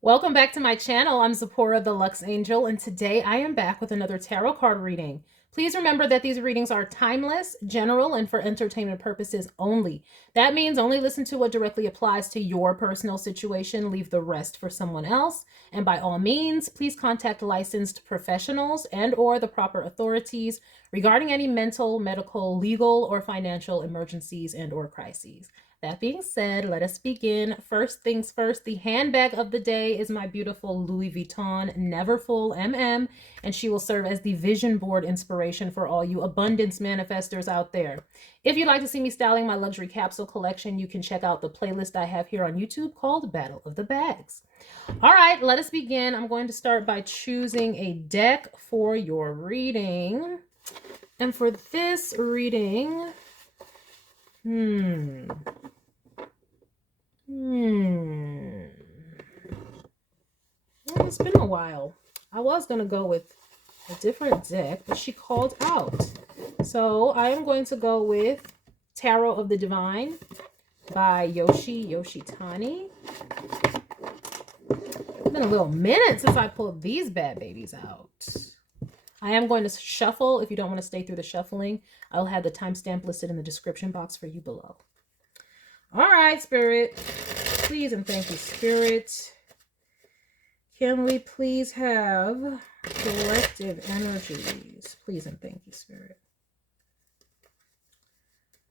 Welcome back to my channel. I'm Zipporah the Lux Angel, and today I am back with another tarot card reading. Please remember that these readings are timeless, general, and for entertainment purposes only. That means only listen to what directly applies to your personal situation, leave the rest for someone else. And by all means, please contact licensed professionals and/or the proper authorities regarding any mental, medical, legal, or financial emergencies and/or crises. That being said, let us begin. First things first, the handbag of the day is my beautiful Louis Vuitton Neverfull MM, and she will serve as the vision board inspiration for all you abundance manifestors out there. If you'd like to see me styling my luxury capsule collection, you can check out the playlist I have here on YouTube called Battle of the Bags. All right, let us begin. I'm going to start by choosing a deck for your reading. And for this reading, it's been a while. I was going to go with a different deck, but she called out. So I am going to go with Tarot of the Divine by Yoshitani. It's been a little minute since I pulled these bad babies out. I am going to shuffle. If you don't want to stay through the shuffling, I'll have the timestamp listed in the description box for you below. All right, Spirit. Please and thank you, Spirit. Can we please have collective energies? Please and thank you, Spirit.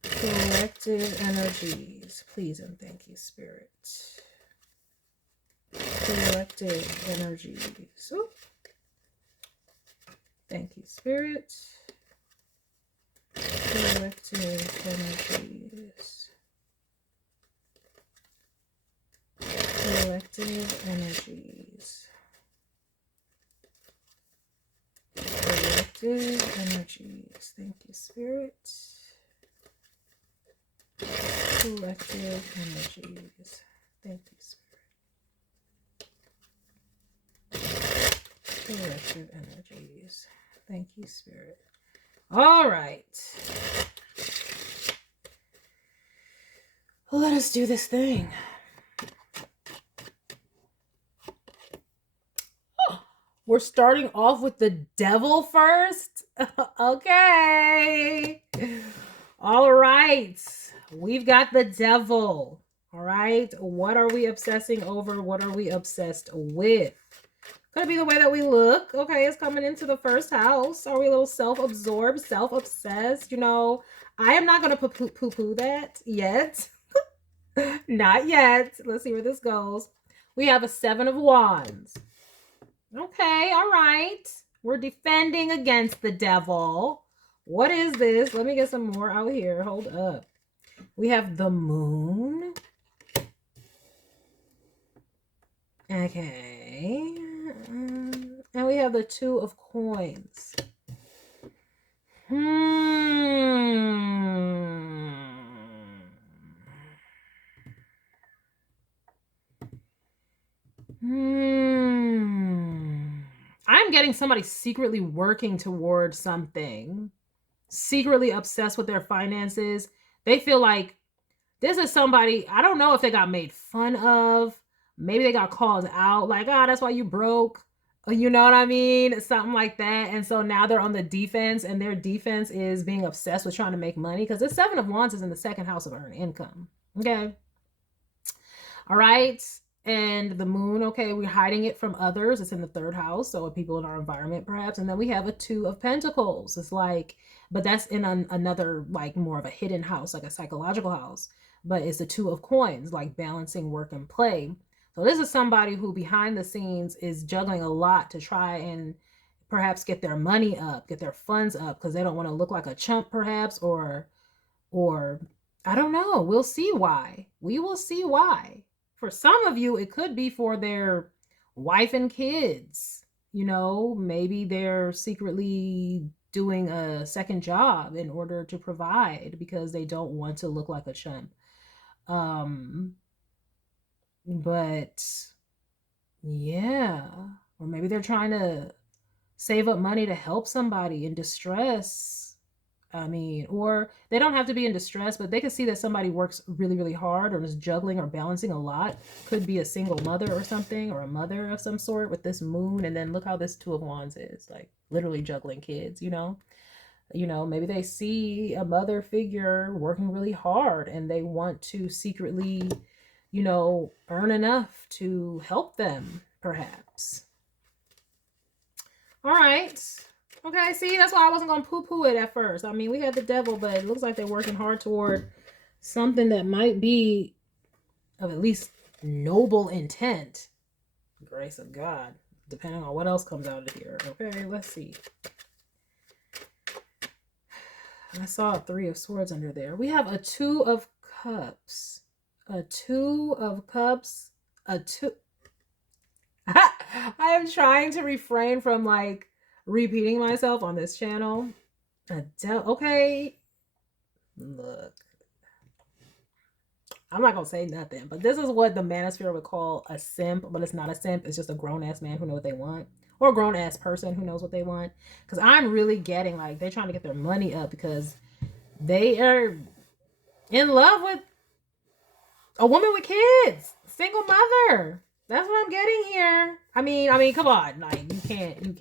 Collective energies. Please and thank you, Spirit. Collective energies. Oh. Thank you, Spirit. Collective energies. Collective energies. Collective energies. Thank you, Spirit. Collective energies. Thank you, Spirit. Collective energies. Thank you, Spirit. All right. Let us do this thing. We're starting off with the devil first. Okay. All right. We've got the devil. All right. What are we obsessing over? What are we obsessed with? Could be the way that we look. Okay, it's coming into the first house. Are we a little self-absorbed, self-obsessed? You know, I am not going to poo-poo that yet. Not yet. Let's see where this goes. We have a 7 of Wands. Okay, all right. We're defending against the devil. What is this? Let me get some more out here. Hold up. We have the moon. Okay. And we have the 2 of coins. I'm getting somebody secretly working towards something, secretly obsessed with their finances. They feel like this is somebody, I don't know if they got made fun of. Maybe they got called out, like, that's why you broke. You know what I mean? Something like that. And so now they're on the defense, and their defense is being obsessed with trying to make money because the 7 of Wands is in the second house of earned income. Okay. All right. And the moon, okay, we're hiding it from others. It's in the 3rd house, so people in our environment, perhaps. And then we have a 2 of Pentacles. It's like, but that's in another, like, more of a hidden house, like a psychological house. But it's the 2 of Coins, like balancing work and play. So this is somebody who behind the scenes is juggling a lot to try and perhaps get their money up, get their funds up, because they don't want to look like a chump, perhaps, or I don't know. We'll see why. We will see why. For some of you, it could be for their wife and kids. You know, maybe they're secretly doing a second job in order to provide because they don't want to look like a chump. But yeah, or maybe they're trying to save up money to help somebody in distress. I mean, or they don't have to be in distress, but they can see that somebody works really, really hard or is juggling or balancing a lot. Could be a single mother or something, or a mother of some sort with this moon. And then look how this Two of Wands is, like literally juggling kids, you know? Maybe they see a mother figure working really hard and they want to secretly, earn enough to help them, perhaps. All right. Okay, see, that's why I wasn't going to poo-poo it at first. I mean, we had the devil, but it looks like they're working hard toward something that might be of at least noble intent. Grace of God, depending on what else comes out of here. Okay, let's see. I saw a Three of Swords under there. We have a Two of Cups. A Two of Cups. A Two... I am trying to refrain from, like, repeating myself on this channel. Okay. Look. I'm not going to say nothing, but this is what the manosphere would call a simp, but it's not a simp. It's just a grown-ass man who knows what they want. Or a grown-ass person who knows what they want. Because I'm really getting, like, they're trying to get their money up because they are in love with a woman with kids. Single mother. That's what I'm getting here. I mean, come on. Like, you can't.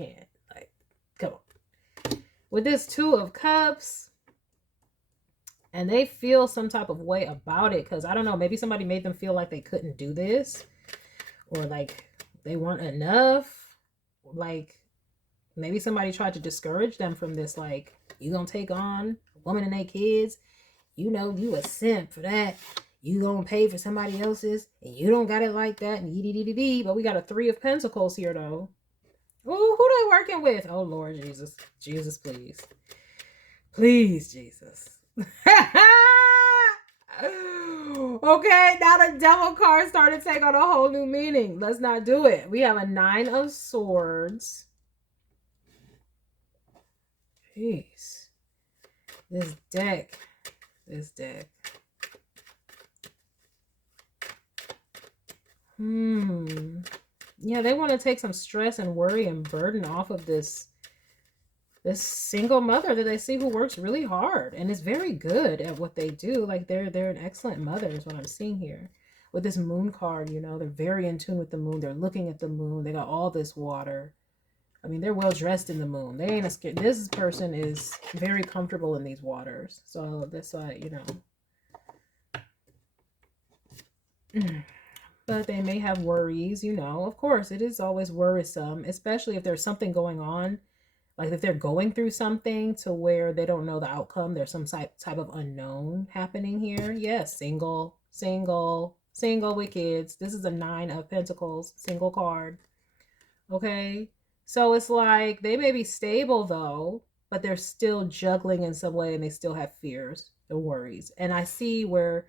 Like, come on. With this Two of Cups, and they feel some type of way about it, because I don't know, maybe somebody made them feel like they couldn't do this, or like they weren't enough. Like, maybe somebody tried to discourage them from this, like, you gonna take on a woman and their kids, you a simp for that. You gonna pay for somebody else's, and you don't got it like that, and yee-dee-dee-dee-dee. But we got a Three of Pentacles here, though. Ooh, who they working with? Oh, Lord Jesus. Jesus, please. Please, Jesus. Okay, now the devil card started to take on a whole new meaning. Let's not do it. We have a Nine of Swords. Jeez. This deck. Yeah, they want to take some stress and worry and burden off of this single mother that they see who works really hard and is very good at what they do. Like, they're an excellent mother is what I'm seeing here. With this moon card, they're very in tune with the moon. They're looking at the moon. They got all this water. I mean, they're well dressed in the moon. They ain't scared. This person is very comfortable in these waters. So that's why, but they may have worries, Of course, it is always worrisome, especially if there's something going on. Like, if they're going through something to where they don't know the outcome, there's some type of unknown happening here. Yes, single with kids. This is a Nine of Pentacles, single card. Okay, so it's like they may be stable, though, but they're still juggling in some way, and they still have fears and worries. And I see where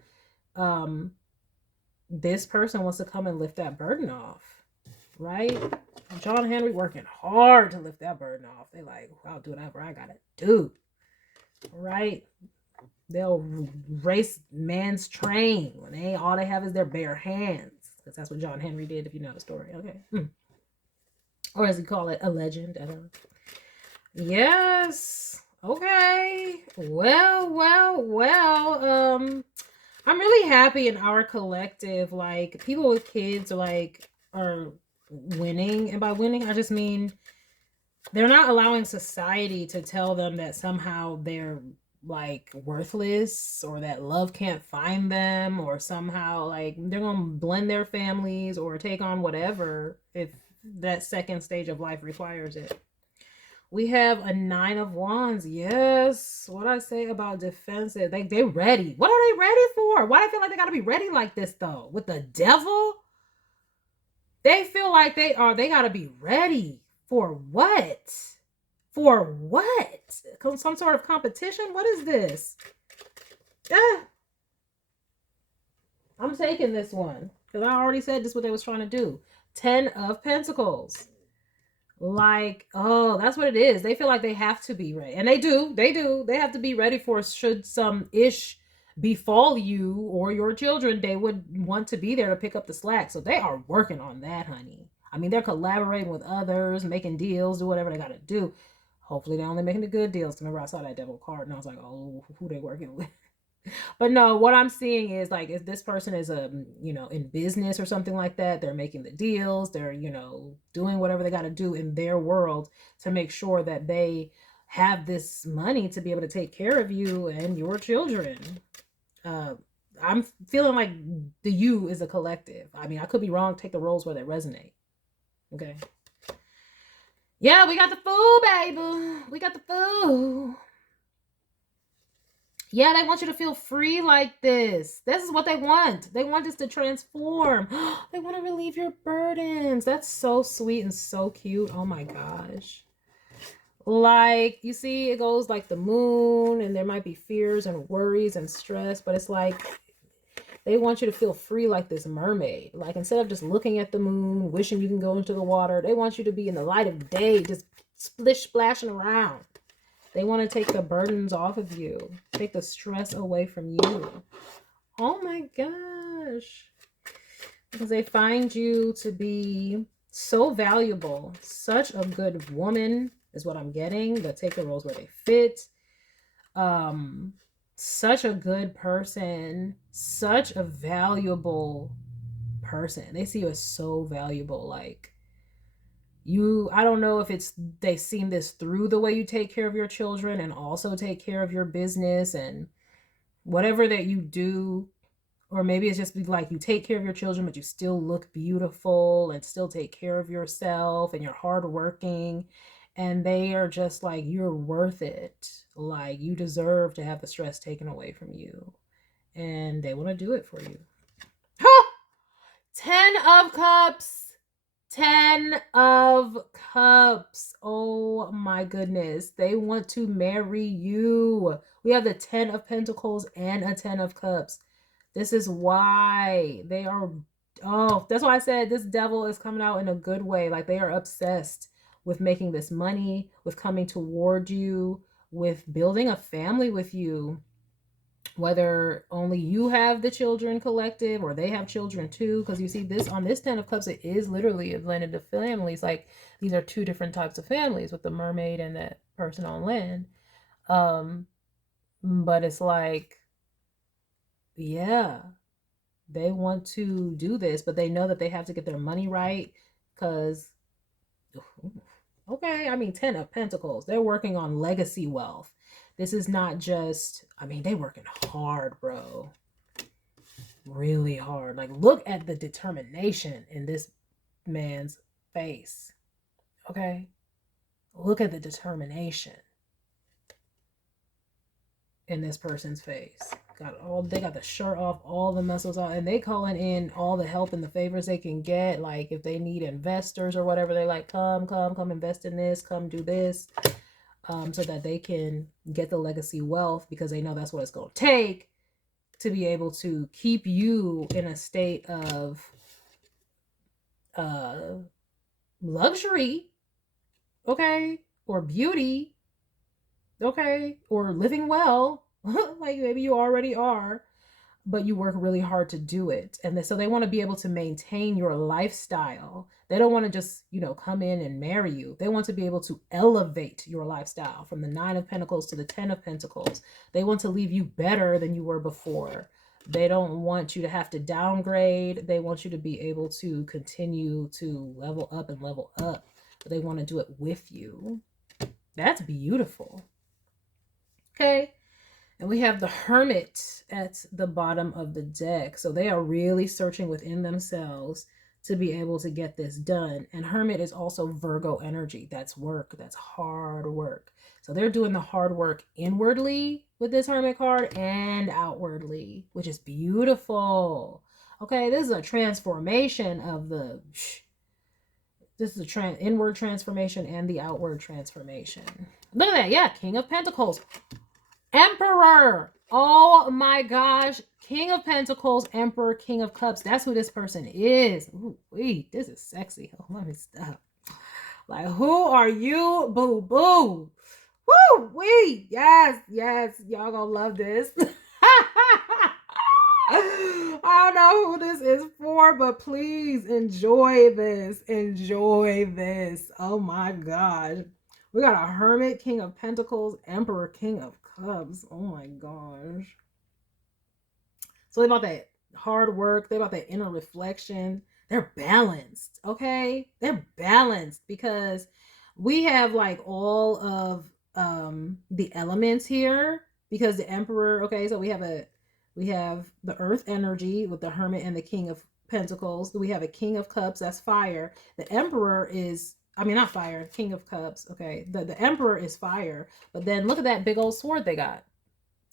this person wants to come and lift that burden off, right? John Henry working hard to lift that burden off. They like, I'll do whatever I gotta do, right? They'll race man's train when all they have is their bare hands, because that's what John Henry did, if you know the story. Okay, or as he call it, a legend. I don't know. Yes. Okay. Well. I'm really happy in our collective. Like, people with kids are winning, and by winning I just mean they're not allowing society to tell them that somehow they're like worthless, or that love can't find them, or somehow like they're gonna blend their families or take on whatever if that second stage of life requires it. We have a Nine of Wands. Yes. What I say about defensive. They ready. What are they ready for? Why do I feel like they got to be ready like this, though? With the devil? They feel like they got to be ready. For what? For what? Some sort of competition? What is this? I'm taking this one, because I already said this is what they was trying to do. 10 of Pentacles. Like, oh, that's what it is. They feel like they have to be ready. And they do. They have to be ready for, should some ish befall you or your children, they would want to be there to pick up the slack. So they are working on that, honey. I mean, they're collaborating with others, making deals, do whatever they got to do. Hopefully they're only making the good deals. Remember, I saw that devil card and I was like, oh, who they working with? But no, what I'm seeing is like, if this person is in business or something like that, they're making the deals, they're, doing whatever they got to do in their world to make sure that they have this money to be able to take care of you and your children. I'm feeling like the you is a collective. I mean, I could be wrong. Take the roles where they resonate. Okay. Yeah, we got the fool, baby. We got the fool. Yeah, they want you to feel free like this. This is what they want. They want us to transform. They want to relieve your burdens. That's so sweet and so cute. Oh my gosh. Like, you see, it goes like the moon, and there might be fears and worries and stress, but it's like they want you to feel free like this mermaid. Like, instead of just looking at the moon, wishing you can go into the water, they want you to be in the light of day, just splish splashing around. They want to take the burdens off of you, take the stress away from you. Oh my gosh. Because they find you to be so valuable, such a good woman is what I'm getting. They take the roles where they fit. Such a good person, such a valuable person. They see you as so valuable. Like, I don't know if they've seen this through the way you take care of your children and also take care of your business and whatever that you do. Or maybe it's just like you take care of your children, but you still look beautiful and still take care of yourself and you're hardworking. And they are just like, you're worth it. Like, you deserve to have the stress taken away from you. And they want to do it for you. Huh! 10 of Cups. 10 of Cups. Oh my goodness. They want to marry you. We have the 10 of Pentacles and a 10 of Cups. This is why they are, that's why I said this devil is coming out in a good way. Like, they are obsessed with making this money, with coming toward you, with building a family with you. Whether only you have the children collective or they have children too. Because you see this on this 10 of Cups, it is literally a blended of families. Like, these are two different types of families with the mermaid and that person on land. But it's like, yeah, they want to do this, but they know that they have to get their money right. Because, okay, I mean, 10 of Pentacles, they're working on legacy wealth. This is not just, I mean, they working hard, bro. Really hard. Like, look at the determination in this man's face. Okay? Look at the determination in this person's face. They got the shirt off, all the muscles off, and they calling in all the help and the favors they can get. Like, if they need investors or whatever, they're like, come invest in this, come do this. So that they can get the legacy wealth, because they know that's what it's going to take to be able to keep you in a state of luxury, okay, or beauty, okay, or living well, like maybe you already are, but you work really hard to do it. And so they want to be able to maintain your lifestyle. They don't want to just, come in and marry you. They want to be able to elevate your lifestyle from the 9 of Pentacles to the 10 of Pentacles. They want to leave you better than you were before. They don't want you to have to downgrade. They want you to be able to continue to level up and level up. But they want to do it with you. That's beautiful. Okay. And we have the Hermit at the bottom of the deck. So they are really searching within themselves to be able to get this done. And Hermit is also Virgo energy. That's work. That's hard work. So they're doing the hard work inwardly with this Hermit card and outwardly, which is beautiful. Okay, this is a transformation of the... This is the inward transformation and the outward transformation. Look at that. Yeah, King of Pentacles. Emperor. Oh my gosh. King of Pentacles, Emperor, King of Cups. That's who this person is. Ooh, wait, this is sexy. Oh, let me stop. Like, who are you? Boo boo. Woo, wait. Yes. Y'all gonna love this. I don't know who this is for, but please enjoy this. Enjoy this. Oh my gosh. We got a Hermit, King of Pentacles, Emperor, King of Cups. Oh my gosh. So they about that hard work. They about that inner reflection. They're balanced, okay? They're balanced because we have like all of the elements here because the Emperor, okay, so we have the earth energy with the Hermit and the King of Pentacles. We have a King of Cups, that's fire. The Emperor is, I mean, not fire, King of Cups, okay. The Emperor is fire, but then look at that big old sword they got.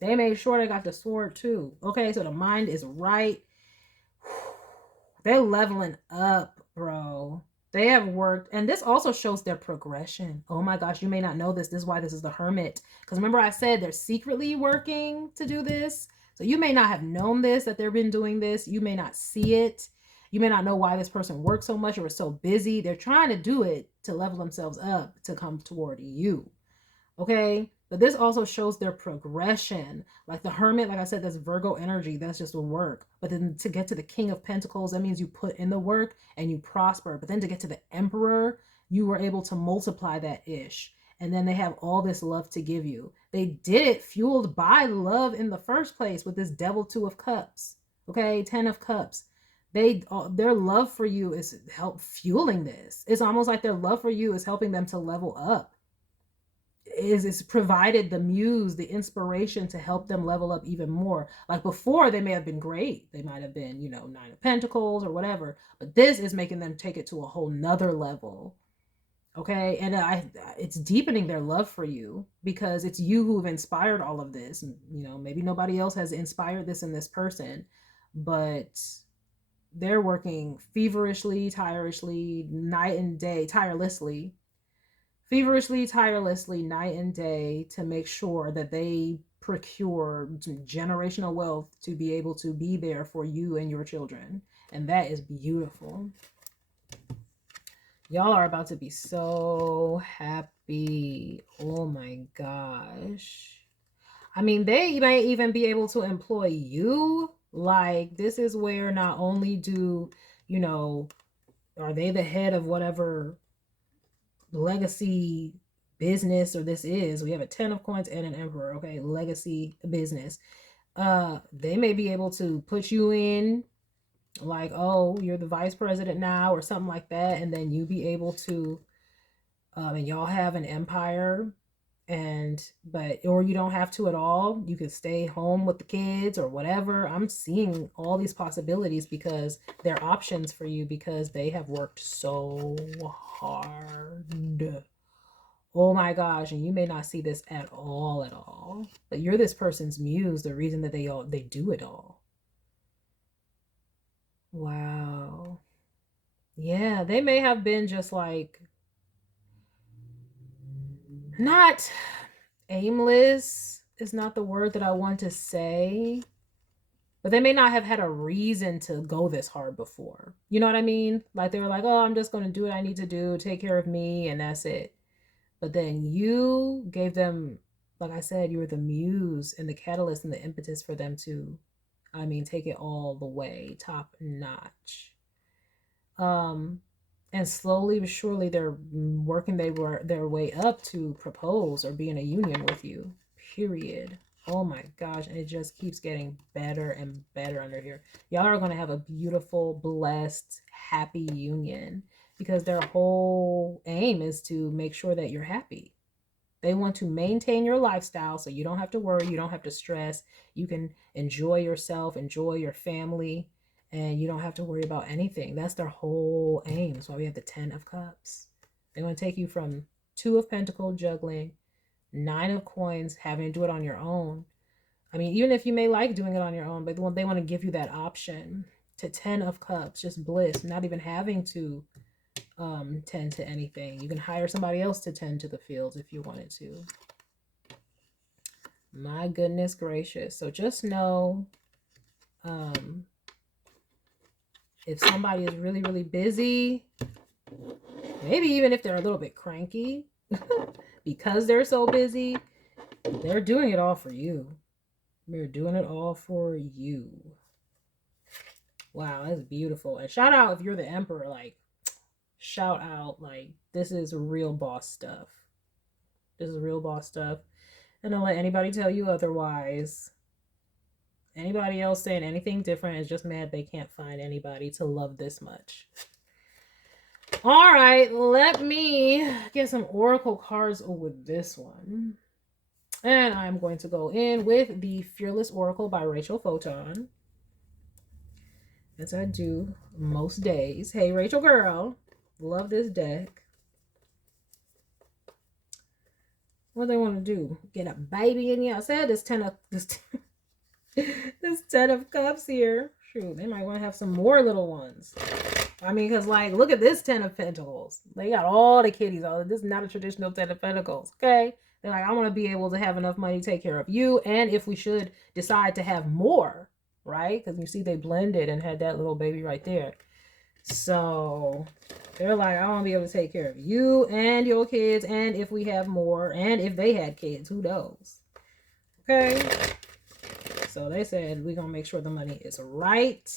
They made sure they got the sword too. Okay, so the mind is right. They're leveling up, bro. They have worked, and this also shows their progression. Oh my gosh, you may not know this. This is why this is the Hermit. Because remember I said they're secretly working to do this. So you may not have known this, that they've been doing this. You may not see it. You may not know why this person works so much or is so busy. They're trying to do it to level themselves up to come toward you. Okay, but this also shows their progression. Like the Hermit, like I said, that's Virgo energy. That's just the work. But then to get to the King of Pentacles, that means you put in the work and you prosper. But then to get to the Emperor, you were able to multiply that ish. And then they have all this love to give you. They did it fueled by love in the first place with this Devil, Two of Cups. Okay, Ten of Cups. Their love for you is help fueling this. It's almost like their love for you is helping them to level up. Is provided the muse, the inspiration to help them level up even more. Like before, they may have been great. They might have been, Nine of Pentacles or whatever. But this is making them take it to a whole nother level. Okay, and it's deepening their love for you because it's you who have inspired all of this. And, maybe nobody else has inspired this in this person, but they're working feverishly, tirelessly, night and day, tirelessly, night and day to make sure that they procure generational wealth to be able to be there for you and your children. And that is beautiful. Y'all are about to be so happy. Oh my gosh. I mean, they may even be able to employ you. Like, this is where not only do, are they the head of whatever legacy business or this is. We have a 10 of coins and an Emperor. Okay, legacy business. They may be able to put you in like, oh, you're the vice president now or something like that, and then you be able to and y'all have an empire, or you don't have to at all. You could stay home with the kids or whatever. I'm seeing all these possibilities because they're options for you because they have worked so hard. Oh my gosh, and you may not see this at all, but you're this person's muse, the reason that they do it all. Wow. Yeah, they may have been just like not aimless is not the word that I want to say, but they may not have had a reason to go this hard before. You know what I mean? Like they were like, oh, I'm just going to do what I need to do, take care of me, and that's it. But then you gave them, like I said, you were the muse and the catalyst and the impetus for them to, take it all the way, top notch. And slowly but surely they're working their way up to propose or be in a union with you, period. Oh my gosh, and it just keeps getting better and better under here. Y'all are going to have a beautiful, blessed, happy union because their whole aim is to make sure that you're happy. They want to maintain your lifestyle so you don't have to worry, you don't have to stress. You can enjoy yourself, enjoy your family, and you don't have to worry about anything. That's their whole aim. That's why we have the 10 of Cups. They want to take you from 2 of Pentacles juggling, 9 of Coins, having to do it on your own. Even if you may like doing it on your own, but they want to give you that option to 10 of Cups, just bliss, not even having to tend to anything. You can hire somebody else to tend to the fields if you wanted to. My goodness gracious. So just know, if somebody is really, really busy, maybe even if they're a little bit cranky because they're so busy, they're doing it all for you. They're doing it all for you. Wow, that's beautiful. And shout out if you're the Emperor, like, shout out, like, this is real boss stuff. This is real boss stuff. And don't let anybody tell you otherwise. Anybody else saying anything different is just mad they can't find anybody to love this much. All right, let me get some oracle cards with this one. And I'm going to go in with the Fearless Oracle by Rachel Photon, as I do most days. Hey, Rachel girl, love this deck. What do they want to do? Get a baby in here? I said this 10 of this 10 of cups here. Shoot, they might want to have some more little ones. I mean, because, like, look at this 10 of pentacles. They got all the kitties. This is not a traditional 10 of pentacles, okay? They're like, I want to be able to have enough money to take care of you, and if we should decide to have more, right? Because you see they blended and had that little baby right there. So they're like, I want to be able to take care of you and your kids, and if we have more, and if they had kids, who knows? Okay? So they said, we're going to make sure the money is right.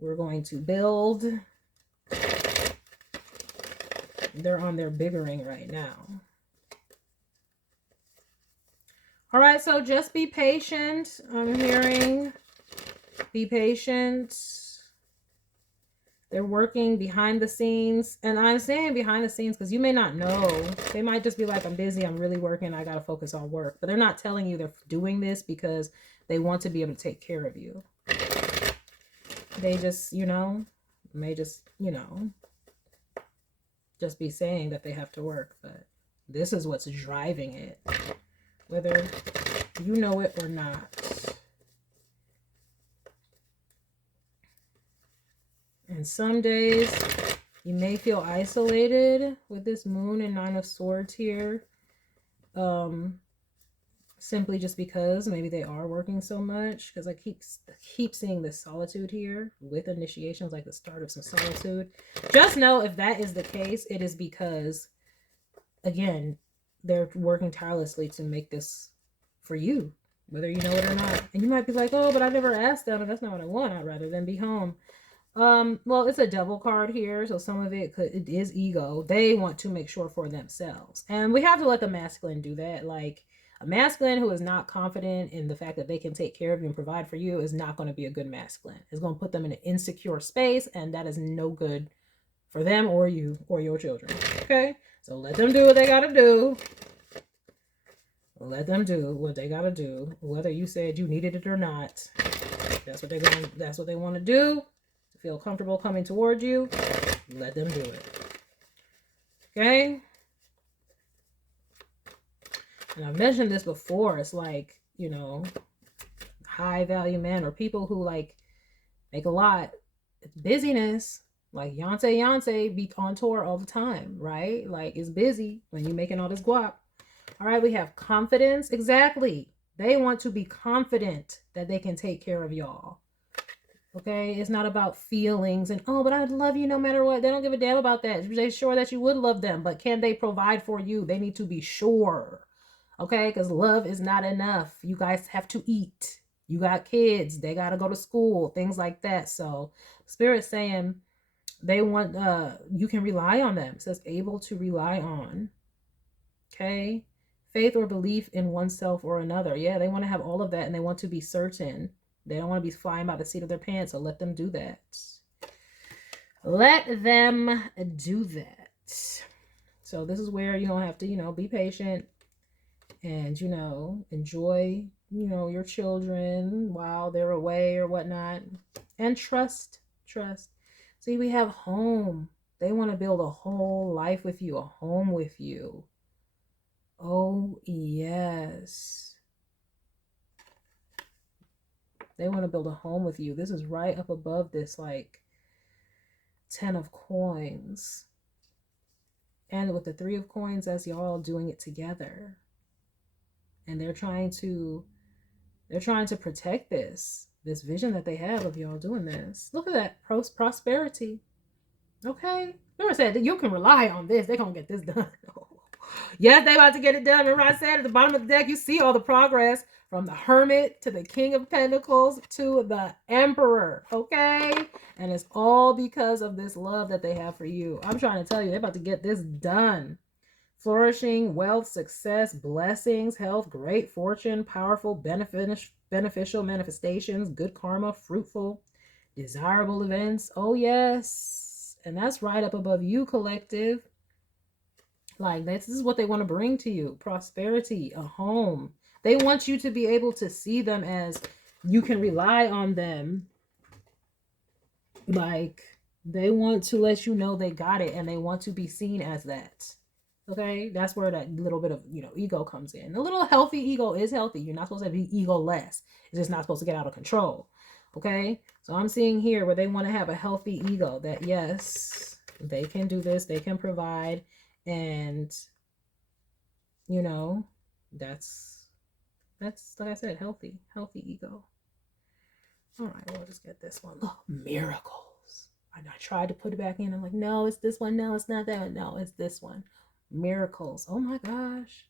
We're going to build. They're on their biggering right now. All right, so just be patient. I'm hearing be patient. They're working behind the scenes. And I'm saying behind the scenes because you may not know. They might just be like, I'm busy, I'm really working, I got to focus on work. But they're not telling you they're doing this because they want to be able to take care of you. They just, you know, may just, you know, just be saying that they have to work. But this is what's driving it, whether you know it or not. And some days you may feel isolated with this moon and 9 of swords here. Simply just because maybe they are working so much, because I keep seeing this solitude here with initiations, like the start of some solitude. Just know if that is the case, it is because, again, they're working tirelessly to make this for you, whether you know it or not. And you might be like, oh, but I never asked them, and that's not what I want. I'd rather than be home. Well, it's a double card here, so some of it is ego. They want to make sure for themselves, and we have to let the masculine do that. Like, a masculine who is not confident in the fact that they can take care of you and provide for you is not going to be a good masculine. It's going to put them in an insecure space, and that is no good for them or you or your children. Okay, so let them do what they got to do. Let them do what they got to do, whether you said you needed it or not. That's what they want to do. To feel comfortable coming towards you, let them do it. Okay? And I've mentioned this before. It's like, you know, high value men or people who like make a lot. It's busyness. Like Beyonce be on tour all the time, right? Like, it's busy when you're making all this guap. All right, we have confidence. Exactly. They want to be confident that they can take care of y'all. Okay, it's not about feelings and, oh, but I'd love you no matter what. They don't give a damn about that. They're sure that you would love them, but can they provide for you? They need to be sure. Okay, because love is not enough. You guys have to eat. You got kids. They got to go to school, things like that. So Spirit's saying they want, you can rely on them. It says able to rely on. Okay, faith or belief in oneself or another. Yeah, they want to have all of that, and they want to be certain. They don't want to be flying by the seat of their pants, so let them do that. Let them do that. So this is where you don't have to, you know, be patient and, you know, enjoy, you know, your children while they're away or whatnot. And trust. See, we have home. They want to build a whole life with you, a home with you. Oh, yes. They want to build a home with you. This is right up above this, like, 10 of coins. And with the 3 of coins, that's y'all doing it together. And they're trying to protect this vision that they have of y'all doing this. Look at that, prosperity. Okay? Remember I said that you can rely on this. They're going to get this done. Yes, they about to get it done. Remember I said at the bottom of the deck, you see all the progress from the Hermit to the King of Pentacles to the Emperor, okay? And it's all because of this love that they have for you. I'm trying to tell you, they're about to get this done. flourishing, wealth, success, blessings, health, great fortune, powerful, beneficial manifestations, good karma, fruitful, desirable events. Oh, yes. And that's right up above you, collective. Like, this is what they want to bring to you. Prosperity, a home. They want you to be able to see them as you can rely on them. Like, they want to let you know they got it, and they want to be seen as that. Okay, that's where that little bit of, ego comes in. A little healthy ego is healthy. You're not supposed to be ego-less. It's just not supposed to get out of control. Okay, so I'm seeing here where they want to have a healthy ego, that yes, they can do this, they can provide, and that's like I said, healthy ego. All right, we'll just get this one. Look, miracles. I tried to put it back in. I'm like, no, it's this one. No, it's not that one. No, it's this one. Miracles. Oh my gosh.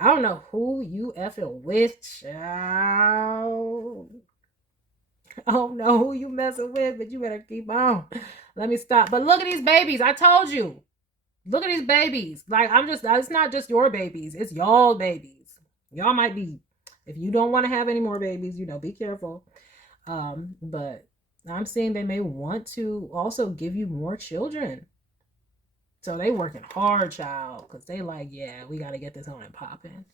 I don't know who you effing with, child. I don't know who you messing with, but you better keep on. Let me stop. But look at these babies. I told you. Look at these babies. Like, it's not just your babies. It's y'all babies. Y'all might be, if you don't want to have any more babies, be careful. But I'm seeing they may want to also give you more children. So they working hard, child, because they like, yeah, we got to get this on and popping.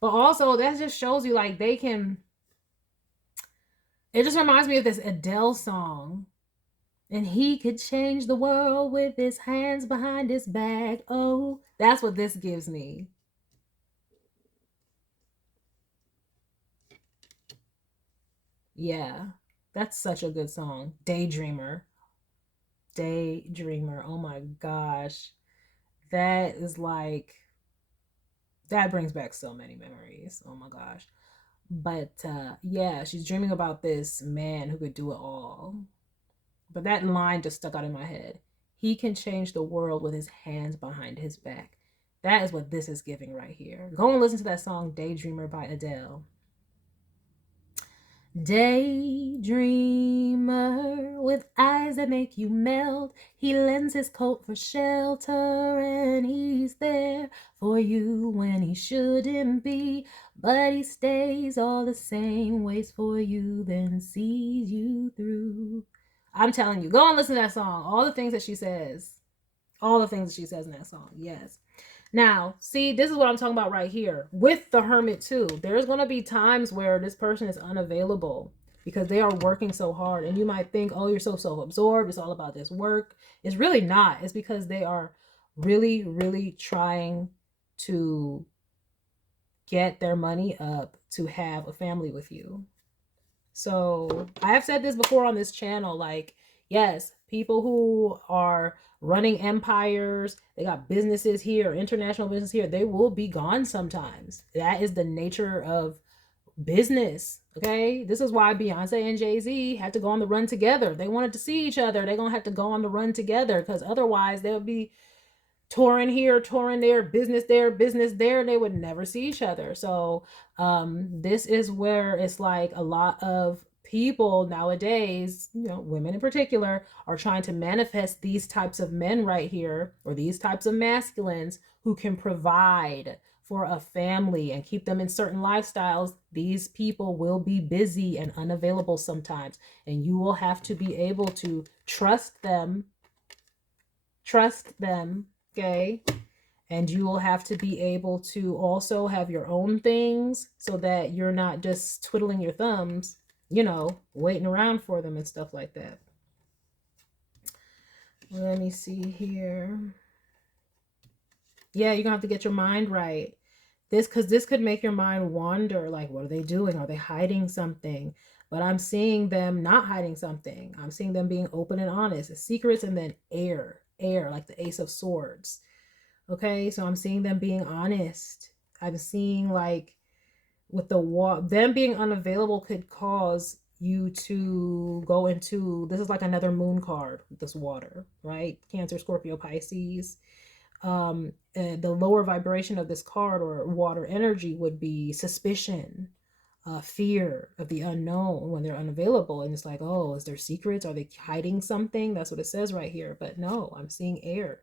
But also, that just shows you, like, they can, it just reminds me of this Adele song. And he could change the world with his hands behind his back. Oh, that's what this gives me. Yeah, that's such a good song. Daydreamer. Oh my gosh. That is like, that brings back so many memories. Oh my gosh. But yeah, she's dreaming about this man who could do it all. But that line just stuck out in my head. He can change the world with his hands behind his back. That is what this is giving right here. Go and listen to that song, Daydreamer by Adele. Daydreamer with eyes that make you melt. He lends his coat for shelter, and he's there for you when he shouldn't be. But he stays all the same, waits for you, then sees you through. I'm telling you, go and listen to that song. All the things that she says. All the things that she says in that song. Yes. Now, see, this is what I'm talking about right here. With the Hermit too, there's going to be times where this person is unavailable because they are working so hard. And you might think, oh, you're so self-absorbed. It's all about this work. It's really not. It's because they are really, really trying to get their money up to have a family with you. So I have said this before on this channel, like, yes, people who are running empires, they got businesses here, international business here, they will be gone sometimes. That is the nature of business. Okay, this is why Beyonce and Jay-Z had to go on the run together. They wanted to see each other. They're gonna have to go on the run together, because otherwise they'll be touring here, touring there, business there, business there, and they would never see each other. So this is where it's like a lot of people nowadays, women in particular, are trying to manifest these types of men right here, or these types of masculines who can provide for a family and keep them in certain lifestyles. These people will be busy and unavailable sometimes, and you will have to be able to trust them, okay? And you will have to be able to also have your own things so that you're not just twiddling your thumbs, waiting around for them and stuff like that. Let me see here. Yeah, you're gonna have to get your mind right. Because this could make your mind wander. Like, what are they doing? Are they hiding something? But I'm seeing them not hiding something. I'm seeing them being open and honest. Secrets, and then air, like the Ace of Swords. Okay, so I'm seeing them being honest. I'm seeing, like, with them being unavailable could cause you to go into, this is like another moon card with this water, right? Cancer, Scorpio, Pisces. The lower vibration of this card or water energy would be suspicion, fear of the unknown when they're unavailable. And it's like, oh, is there secrets? Are they hiding something? That's what it says right here. But no, I'm seeing air.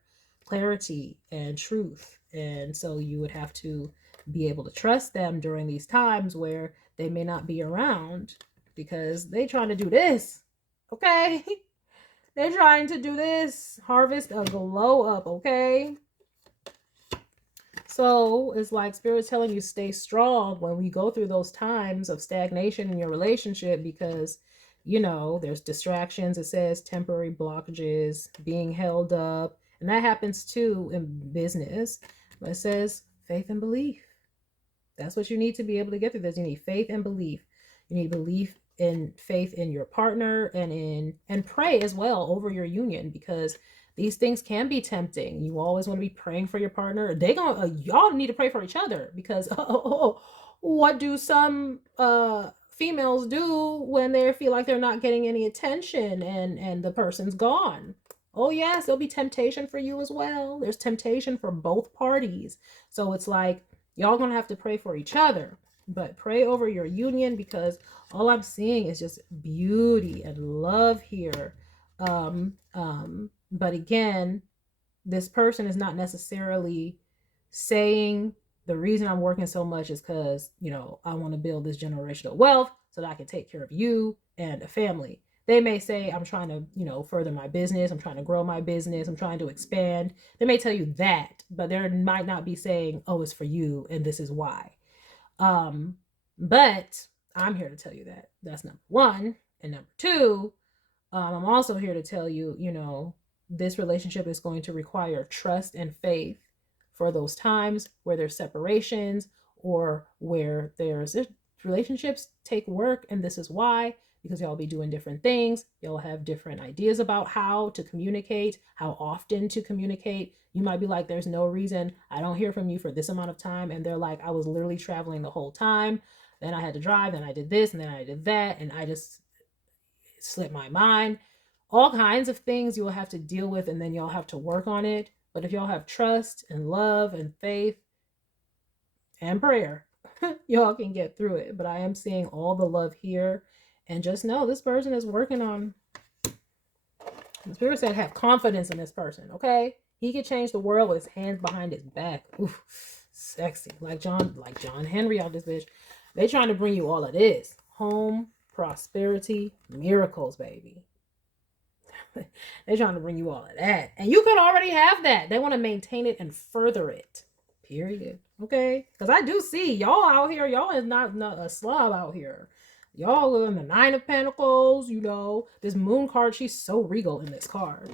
clarity and truth. And so you would have to be able to trust them during these times where they may not be around because they trying to do this. Okay? They're trying to do this. Harvest a glow up, okay? So it's like Spirit's telling you stay strong when we go through those times of stagnation in your relationship because, you know, there's distractions. It says temporary blockages, being held up. And that happens too in business. But it says faith and belief. That's what you need to be able to get through this. You need faith and belief. You need belief and faith in your partner and pray as well over your union because these things can be tempting. You always want to be praying for your partner. Y'all need to pray for each other because what do some females do when they feel like they're not getting any attention and the person's gone? Oh yes, there'll be temptation for you as well. There's temptation for both parties. So it's like y'all gonna have to pray for each other, but pray over your union because all I'm seeing is just beauty and love here. But again, this person is not necessarily saying the reason I'm working so much is because, you know, I want to build this generational wealth so that I can take care of you and a family. They may say, I'm trying to, you know, further my business. I'm trying to grow my business. I'm trying to expand. They may tell you that, but they might not be saying, oh, it's for you and this is why. But I'm here to tell you that. That's number one. And number two, I'm also here to tell you, you know, this relationship is going to require trust and faith for those times where there's separations or where there's relationships take work. And this is why, because y'all be doing different things. Y'all have different ideas about how to communicate, how often to communicate. You might be like, there's no reason I don't hear from you for this amount of time. And they're like, I was literally traveling the whole time. Then I had to drive, then I did this, and then I did that. And I just slipped my mind. All kinds of things you will have to deal with, and then y'all have to work on it. But if y'all have trust and love and faith and prayer, y'all can get through it. But I am seeing all the love here. And just know this person is working on, the Spirit said have confidence in this person, okay? He could change the world with his hands behind his back. Oof, sexy. Like John Henry out this bitch. They trying to bring you all of this. Home, prosperity, miracles, baby. They're trying to bring you all of that. And you could already have that. They want to maintain it and further it. Period. Okay? Because I do see y'all out here. Y'all is not a slob out here. Y'all are in the 9 of Pentacles, you know. This moon card, she's so regal in this card.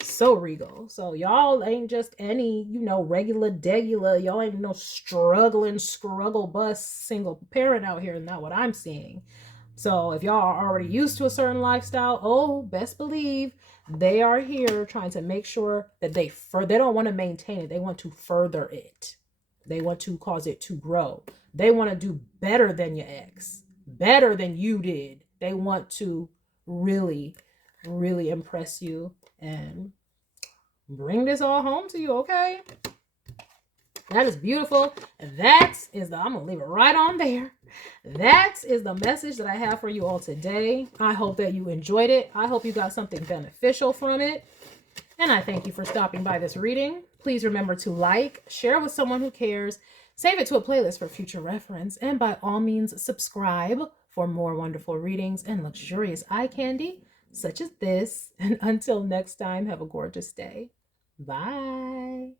So regal. So y'all ain't just any, you know, regular, degular. Y'all ain't no struggling, scruggle bus single parent out here. Not what I'm seeing. So if y'all are already used to a certain lifestyle, oh, best believe they are here trying to make sure that they don't want to maintain it. They want to further it. They want to cause it to grow. They want to do better than your ex, better than you did. They want to really, really impress you and bring this all home to you, okay? That is beautiful. And I'm going to leave it right on there. That is the message that I have for you all today. I hope that you enjoyed it. I hope you got something beneficial from it. And I thank you for stopping by this reading. Please remember to like, share with someone who cares, save it to a playlist for future reference, and by all means, subscribe for more wonderful readings and luxurious eye candy such as this. And until next time, have a gorgeous day. Bye.